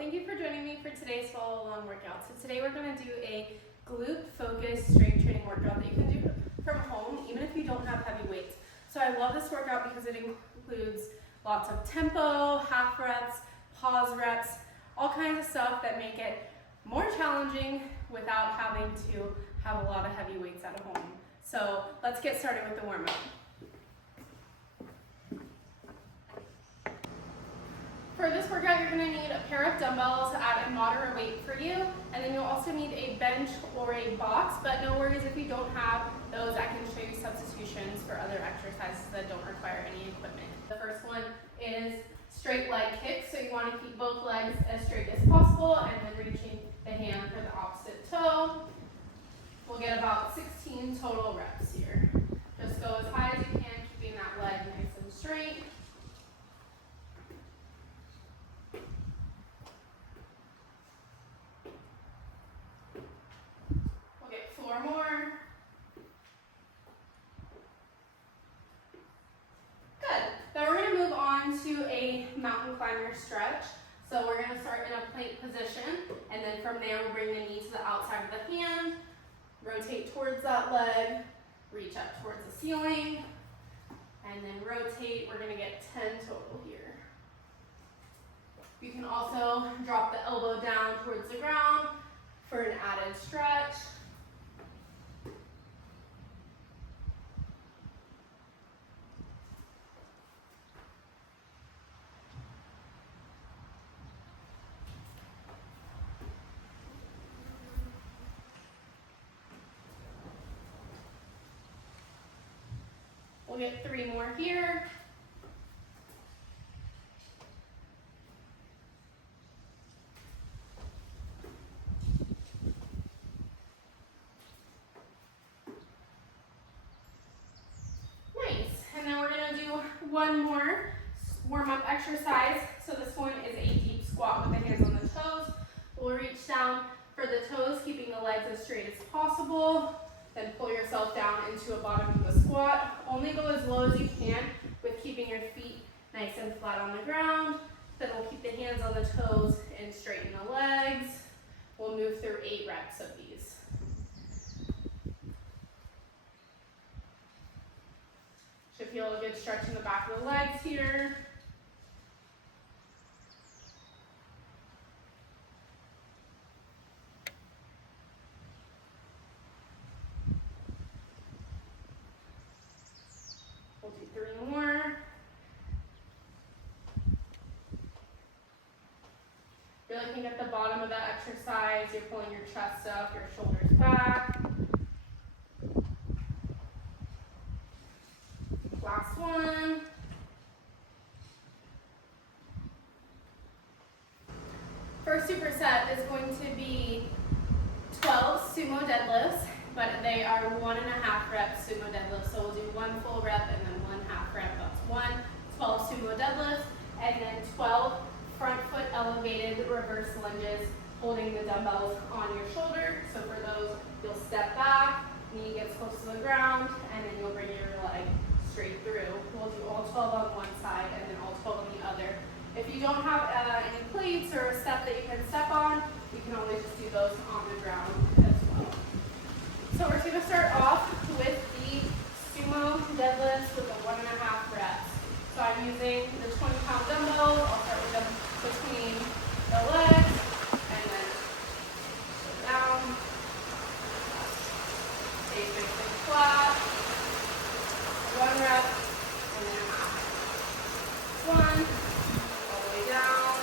thank you for joining me for today's follow along workout. So today we're going to do a glute focused strength training workout that you can do from home even if you don't have heavy weights. So I love this workout because it includes lots of tempo, half reps, pause reps, all kinds of stuff that make it more challenging without having to have a lot of heavy weights at home. So let's get started with the warm up. For this workout, you're going to need a pair of dumbbells at a moderate weight for you, and then you'll also need a bench or a box, but no worries if you don't have those. I can show you substitutions for other exercises that don't require any equipment. The first one is straight leg kicks, so you want to keep both legs as straight as possible and then reaching the hand for the opposite toe. We'll get about 16 total reps here. Just go as high as you can, keeping that leg nice and straight. More. Good. Then we're going to move on to a mountain climber stretch. So we're going to start in a plank position, and then from there we'll bring the knee to the outside of the hand, rotate towards that leg, reach up towards the ceiling, and then rotate. We're going to get 10 total here. You can also drop the elbow down towards the ground for an added stretch. We'll get 3 more here. Nice. And then we're going to do one more warm-up exercise. So this one is a deep squat with the hands on the toes. We'll reach down for the toes, keeping the legs as straight as possible. Then pull yourself down into a bottom of the squat. Only go as low as you can with keeping your feet nice and flat on the ground. Then we'll keep the hands on the toes and straighten the legs. We'll move through 8 reps of these. Should feel a good stretch in the back of the legs here. We'll do 3 more. You're looking at the bottom of that exercise. You're pulling your chest up, your shoulders back. Last one. First superset is going to be 12 sumo deadlifts, but they are 1.5 rep sumo deadlifts. So we'll do 1 full rep and then 1/2 rep. That's 12 sumo deadlifts, and then 12 front foot elevated reverse lunges, holding the dumbbells on your shoulder. So for those, you'll step back, knee gets close to the ground, and then you'll bring your leg straight through. We'll do all 12 on one side and then all 12 on the other. If you don't have any plates or a step that you can step on, you can always just do those on the ground as well. So we're going to start off with the sumo deadlifts with the 1.5 reps. So I'm using the 20-pound dumbbell. I'll start with them between the legs and then go down. Stay nice and flat. 1 rep and then 1. All the way down.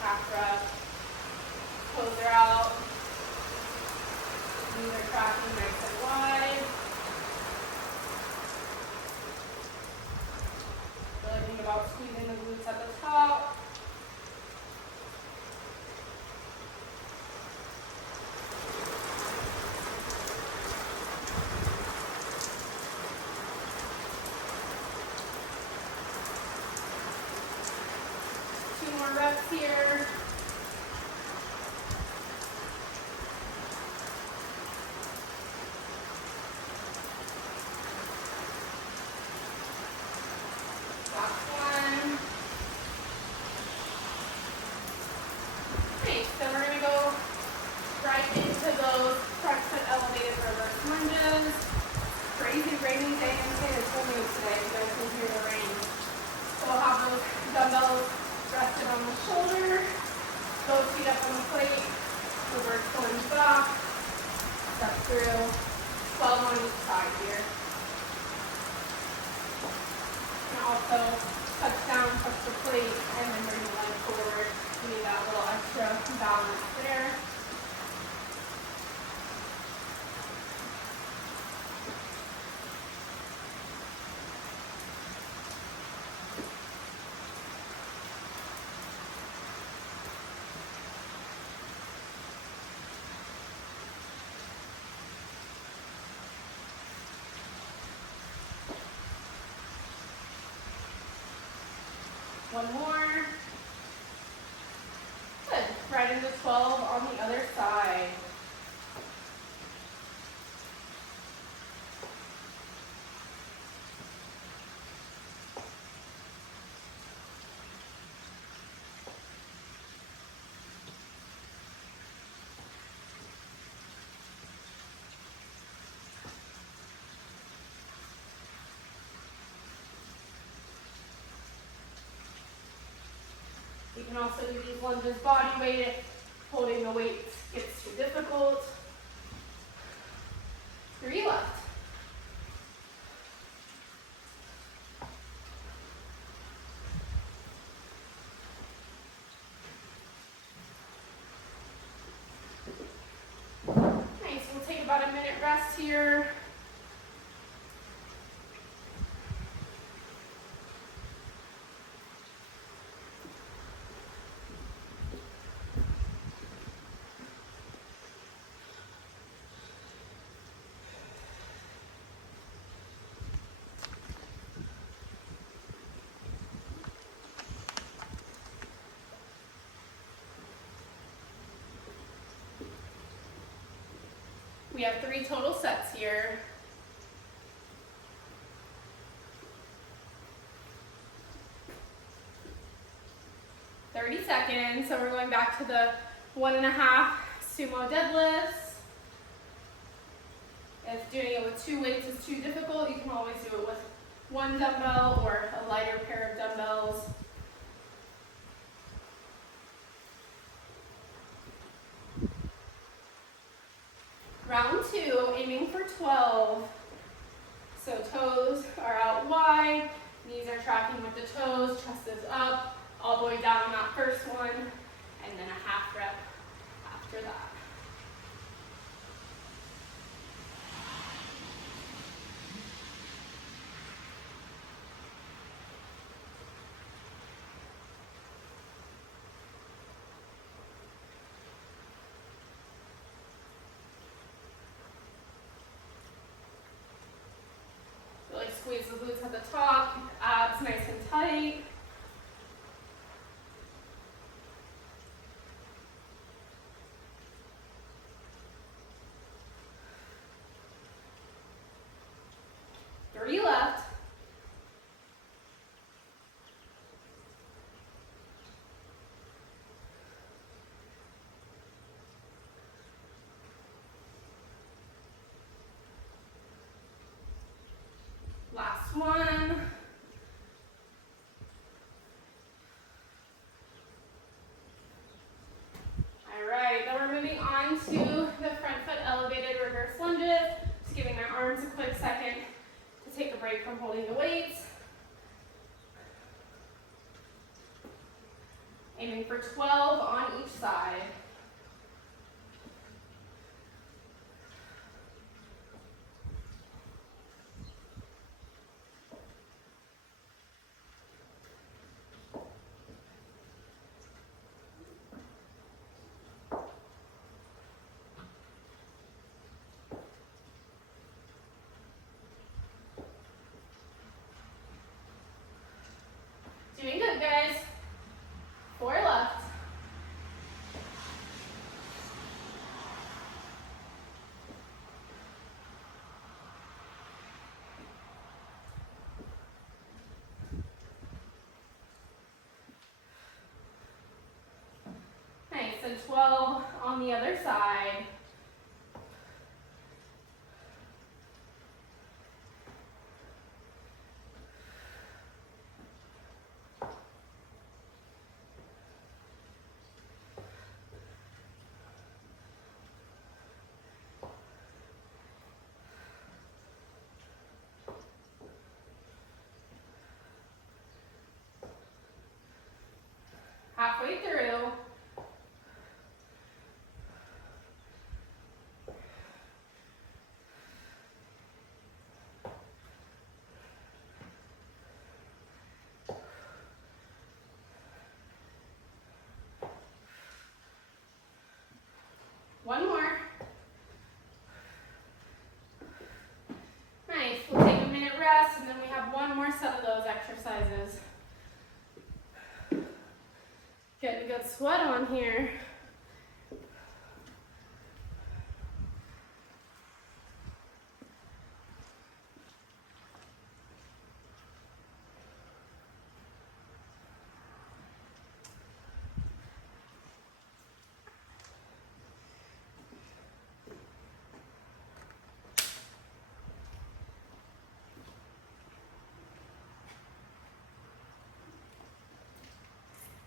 1/2 rep. Toes are out. Knees are tracking nice and wide. Really think about squeezing the glutes at the top. More reps here. Last one. plate, reverse lunge back, step through, 12 on each side here. And also touch down, touch the plate, and then bring the leg forward. You need that little extra balance there. One more. Good. Right into 12 on the other side. You can also do these lunges body weight if holding the weights gets too difficult. 3 left. Nice, we'll take about a minute rest here. We have 3 total sets here. "30 seconds, so we're going back to the 1.5 sumo deadlifts. If doing it with 2 weights is too difficult, you can always do it with 1 dumbbell or a lighter pair of dumbbells. Round 2, aiming for 12. So toes are out wide, knees are tracking with the toes, chest is up, all the way down on that first one, and then a half rep after that. Really squeeze the glutes at the top, keep the abs nice and tight. Three left. Last one. All right, then we're moving on to the front foot elevated reverse lunges. Just giving my arms a quick second to take a break from holding the weights. Aiming for 12 on each side. Doing good, guys. 4 left. Nice, and 12 on the other side. more set of those exercises. Getting a good sweat on here.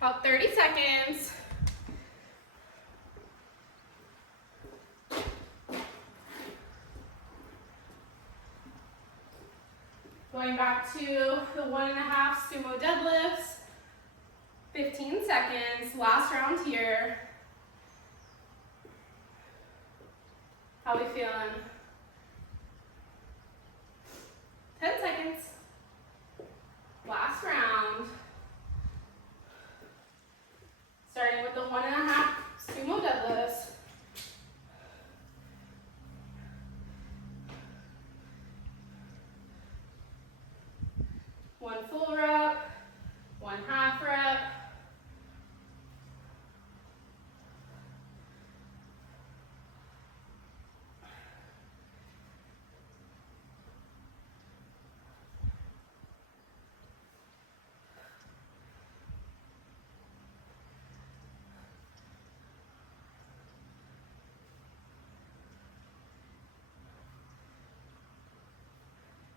About 30 seconds. Going back to the 1.5 sumo deadlifts. 15 seconds. Last round here. How we feeling? 10 seconds. Last round. Starting with the 1.5 sumo deadlifts. One full rep, 1/2 rep.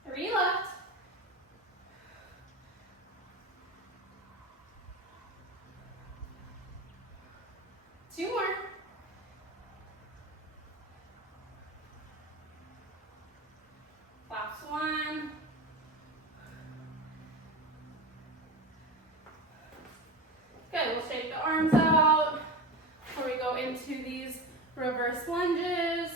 Three left. Two more. Last one. Good, we'll shake the arms out before we go into these reverse lunges.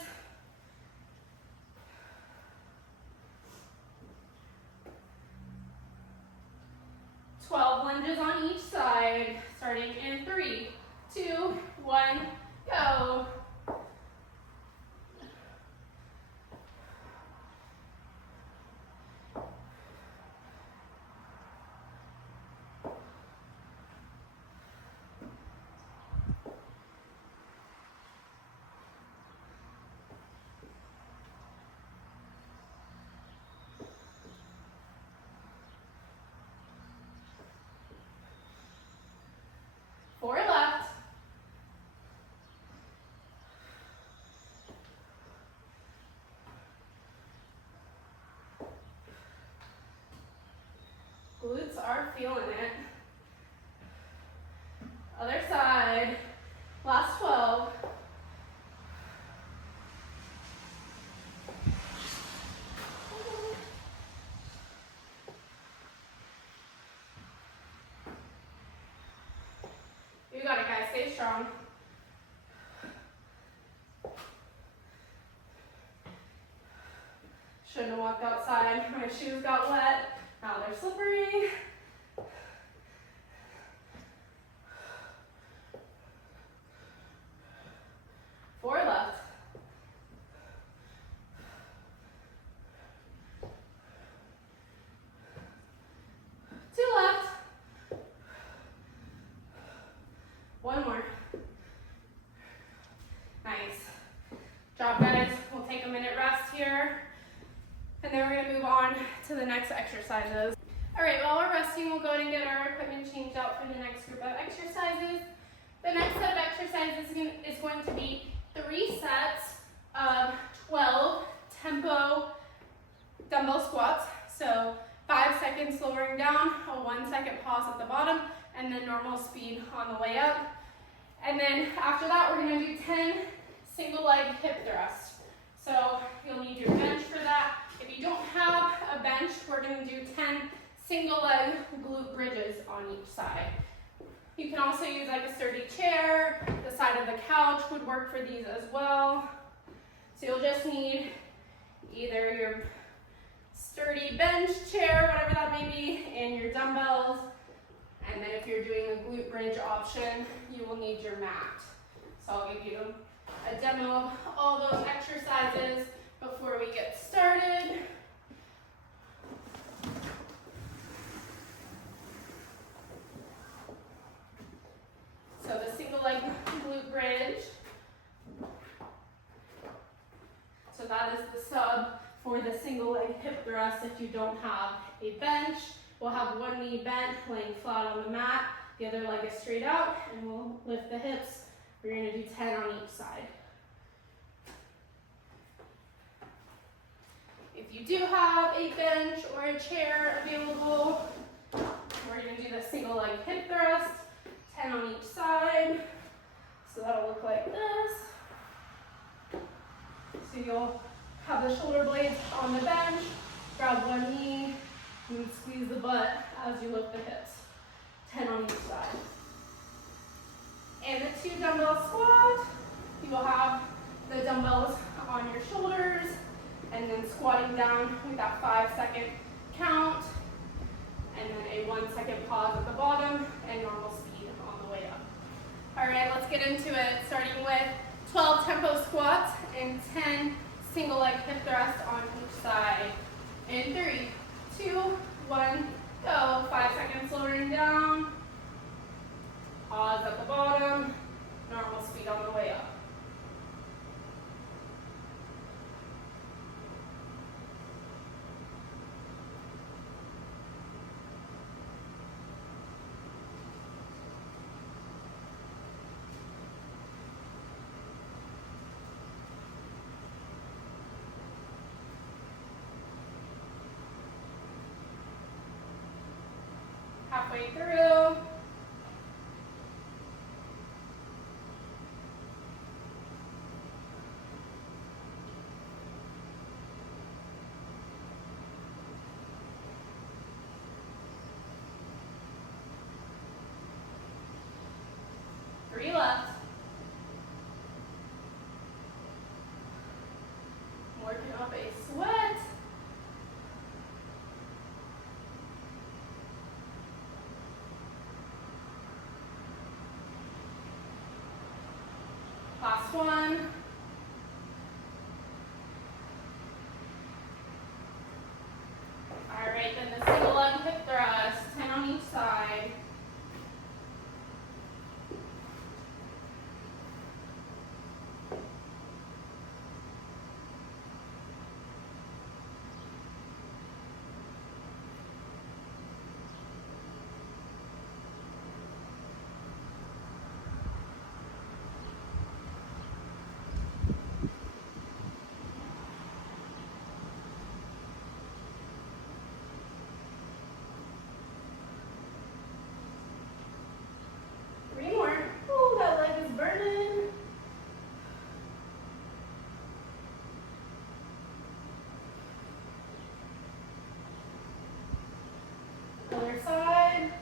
Lunges on each side, starting in 3, 2, 1, go. Four left. Glutes are feeling it. Other side. Last 12. You got it, guys. Stay strong. Shouldn't have walked outside. My shoes got wet. Now they're slippery. Four left. Two left. One more. Nice. Job, guys. We'll take a minute rest here. And then we're going to move on to the next exercises. All right, while we're resting, we'll go ahead and get our equipment changed out for the next group of exercises. The next set of exercises is going to be 3 sets of 12 tempo dumbbell squats. So 5 seconds lowering down, a 1 second pause at the bottom, and then normal speed on the way up. And then after that, we're going to do 10 single leg hip thrusts. So you'll need your bench for that. If you don't have a bench, we're going to do 10 single leg glute bridges on each side. You can also use like a sturdy chair. The side of the couch would work for these as well. So you'll just need either your sturdy bench chair, whatever that may be, and your dumbbells. And then if you're doing a glute bridge option, you will need your mat. So I'll give you a demo of all those exercises before we get started. sub for the single leg hip thrust if you don't have a bench. We'll have one knee bent, laying flat on the mat. The other leg is straight out, and we'll lift the hips. We're gonna do 10 on each side. If you do have a bench or a chair available, we're gonna do the single leg hip thrust, 10 on each side. So that'll look like this. So you'll have the shoulder blades on the bench, grab one knee, and squeeze the butt as you lift the hips. 10 on each side. And the 2 dumbbell squat, you will have the dumbbells on your shoulders, and then squatting down with that 5-second count, and then a 1-second pause at the bottom, and normal speed on the way up. All right, let's get into it, starting with 12 tempo squats and 10 single leg hip thrusts on each side. In 3, 2, 1, go. 5 seconds lowering down. Pause at the bottom. Normal speed on the way up. Halfway through. Three left. Working up a sweat. Last one. All right, then the single leg hip thrust, 10 on each side. Other side.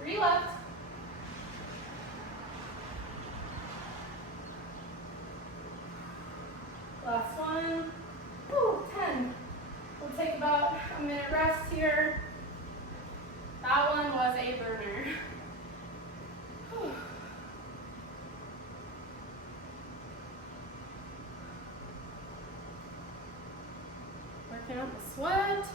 Three left. Last one. Ooh, 10. We'll take about a minute rest here. That one was a burner. Whew. Working out the sweat.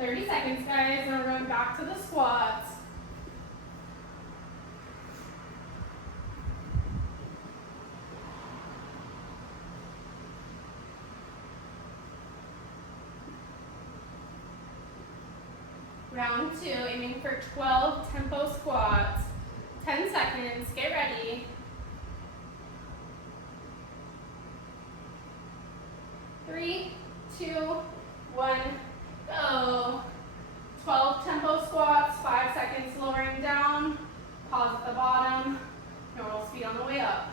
$30 seconds, guys, and we're going back to the squats. Round 2, aiming for 12 tempo squats. 10 seconds, get ready. 3, 2, 1, go. 12 tempo squats, 5 seconds lowering down. Pause at the bottom. Normal speed on the way up.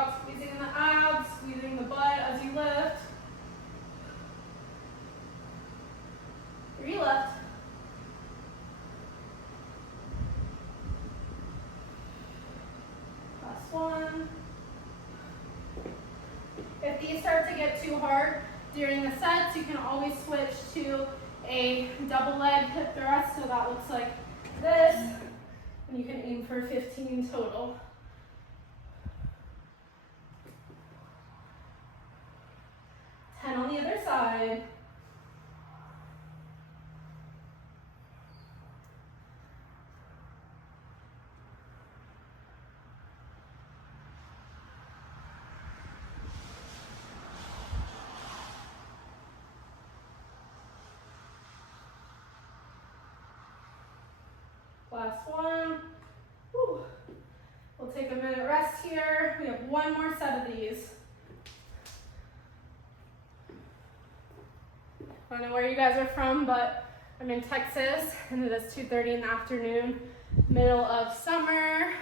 about squeezing the abs, squeezing the butt as you lift. 3 left. Last one. If these start to get too hard during the sets, you can always switch to a double leg hip thrust, so that looks like this, and you can aim for 15 total. On the other side. Last one. Whew. We'll take a minute rest here. We have one more set of these. I don't know where you guys are from, but I'm in Texas, and it is 2:30 in the afternoon, middle of summer.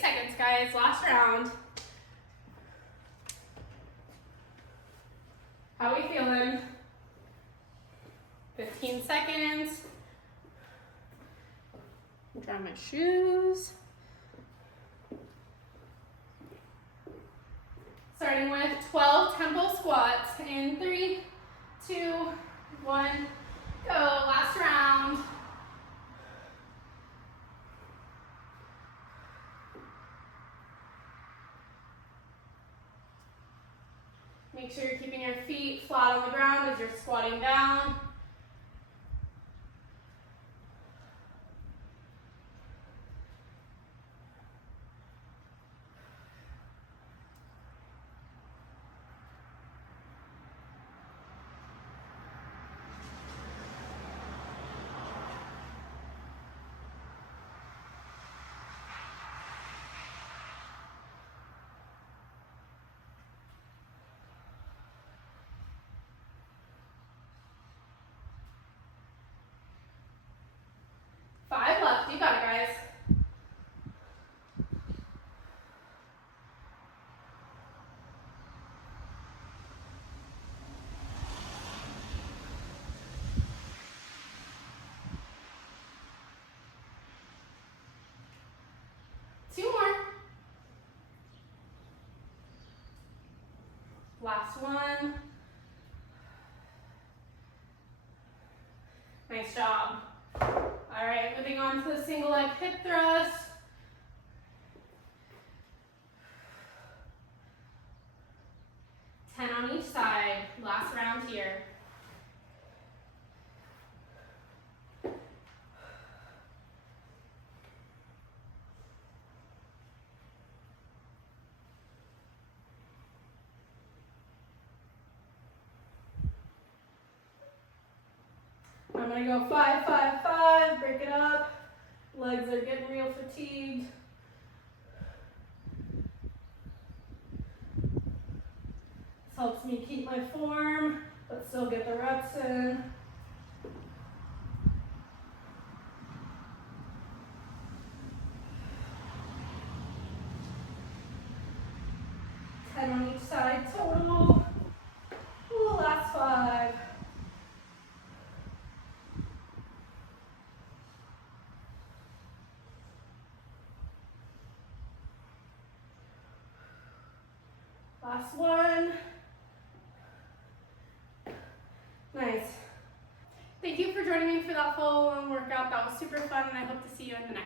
Seconds, guys, last round. How are we feeling? 15 seconds. Grab my shoes. Starting with 12 tempo squats in 3, 2, 1, go. Last round. Make sure you're keeping your feet flat on the ground as you're squatting down. You got it, guys. Two more. Last one. Nice job. All right, moving on to the single leg hip thrust. On each side. Last round here. I'm gonna go 5, 5, 5, break it up. Legs are getting real fatigued. This helps me keep my form, but still get the reps in. On each side total. Ooh, last 5. Last one. Nice. Thank you for joining me for that full long workout. That was super fun, and I hope to see you in the next.